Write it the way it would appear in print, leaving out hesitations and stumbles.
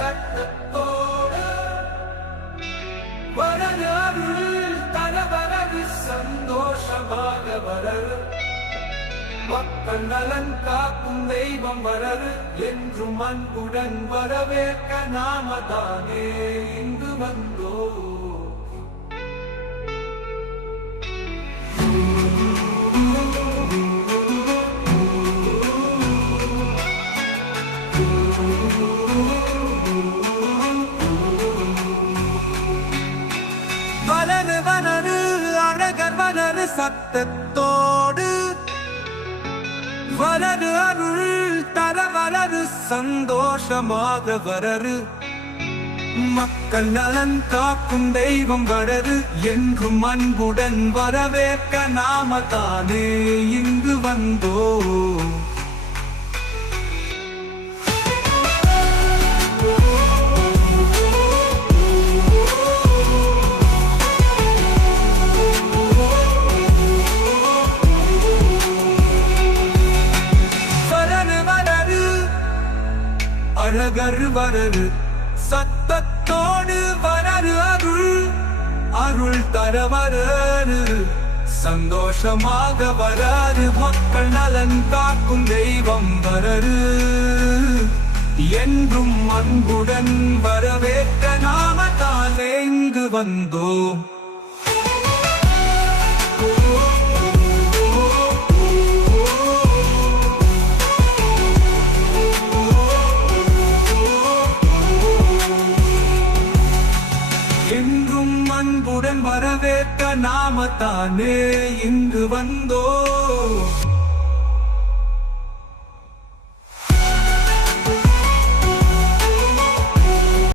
சத்தத்தோடு வரது அருள் தரவரது சந்தோஷமாக வரது மக்கள் நலன் காக்கும் தெய்வம் வரது என்றும் அன்புடன் வரவேற்க நாம தானே இங்கு வந்தோ. வளரு வளரு அழகர் வளரு சத்தத்தோடு வளரு அருள் தர வளரு சந்தோஷமாக வரரு மக்கள் நலன் காக்கும் தெய்வம் வரரு என்றும் அன்புடன் வரவேற்க நாம தானே இங்கு வந்தோம். அழகர் வரரு சத்தத்தோடு வரரு அருள் அருள் தர வரரு சந்தோஷமாக வரரு மக்கள் நலன் காக்கும் தெய்வம் வரரு என்றும் அன்புடன் வரவேற்க நாம தானே இங்கு வந்தோம். என்றும் அன்புடன் வரவேற்க நாம தானே இங்கு வந்தோம்.